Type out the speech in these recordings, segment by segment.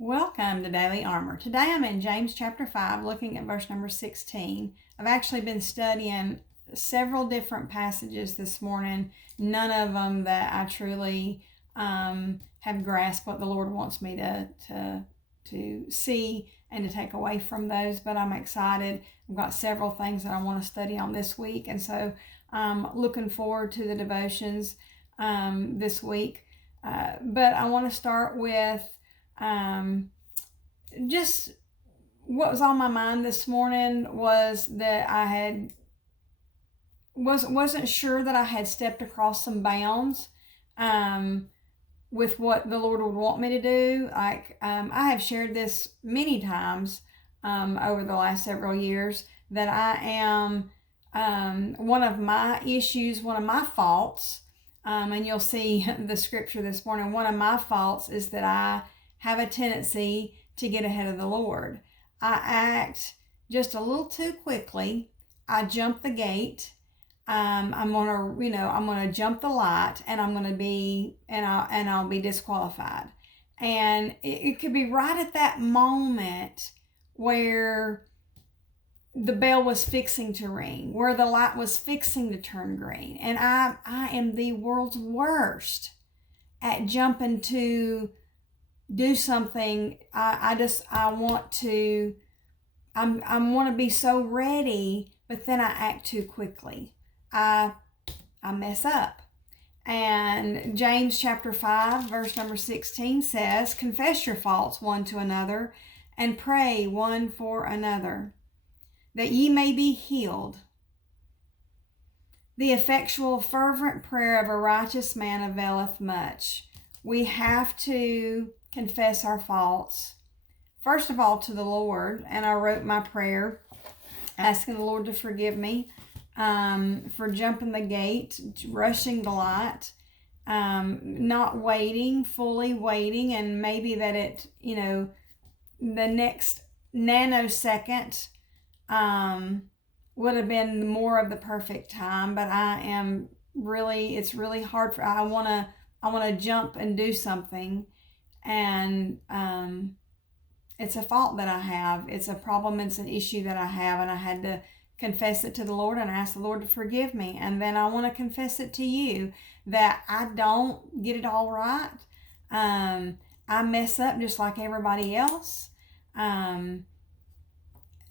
Welcome to Daily Armour. Today I'm in James chapter 5, looking at verse number 16. I've actually been studying several different passages this morning, none of them that I truly have grasped what the Lord wants me to see and to take away from those, but I'm excited. I've got several things that I want to study on this week, and so I'm looking forward to the devotions this week. But I want to start with just what was on my mind this morning was that I wasn't sure that I had stepped across some bounds with what the Lord would want me to do. I have shared this many times over the last several years that I am one of my issues, one of my faults, and you'll see the scripture this morning. One of my faults is that I have a tendency to get ahead of the Lord. I act just a little too quickly. I jump the gate. I'm gonna jump the light, and I'll be disqualified. And it could be right at that moment where the bell was fixing to ring, where the light was fixing to turn green. And I am the world's worst at jumping to do something. I want to be so ready, but then I act too quickly. I mess up. And James chapter 5 verse number 16 says, "Confess your faults one to another and pray one for another, that ye may be healed. The effectual fervent prayer of a righteous man availeth much." We have to confess our faults, first of all, to the Lord. And I wrote my prayer asking the Lord to forgive me for jumping the gate, rushing the light, not waiting, fully waiting, and maybe that the next nanosecond would have been more of the perfect time. But it's really hard I want to jump and do something, and it's a fault that I have. It's a problem. It's an issue that I have, and I had to confess it to the Lord and ask the Lord to forgive me. And then I want to confess it to you that I don't get it all right. I mess up just like everybody else. And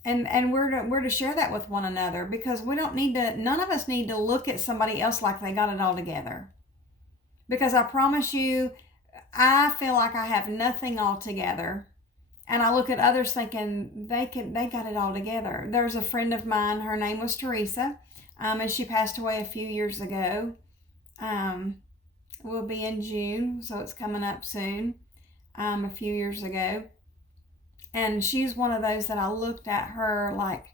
we're to share that with one another, because none of us need to look at somebody else like they got it all together. Because I promise you, I feel like I have nothing all together. And I look at others thinking they got it all together. There's a friend of mine, her name was Teresa, and she passed away a few years ago. Will be in June, so it's coming up soon, a few years ago. And she's one of those that I looked at her like,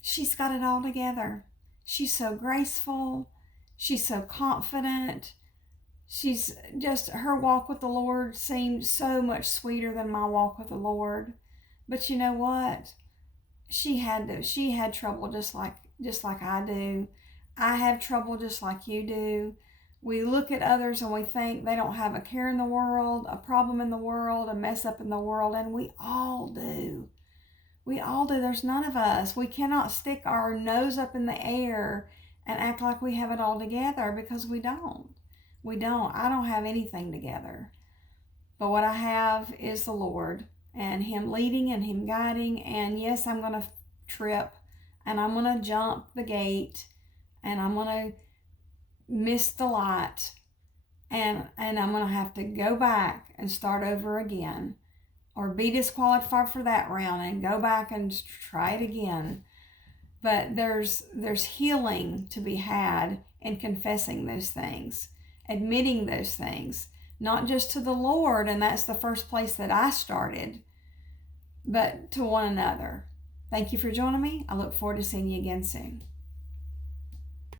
she's got it all together. She's so graceful. She's so confident. Her walk with the Lord seemed so much sweeter than my walk with the Lord. But you know what? She had trouble just like I do. I have trouble just like you do. We look at others and we think they don't have a care in the world, a problem in the world, a mess up in the world, and we all do. We all do. There's none of us. We cannot stick our nose up in the air and act like we have it all together, because we don't. We don't. I don't have anything together. But what I have is the Lord, and Him leading and Him guiding. And yes, I'm going to trip, and I'm going to jump the gate, and I'm going to miss the light, and I'm going to have to go back and start over again, or be disqualified for that round and go back and try it again. But there's healing to be had in confessing those things, admitting those things, not just to the Lord, and that's the first place that I started, but to one another. Thank you for joining me. I look forward to seeing you again soon.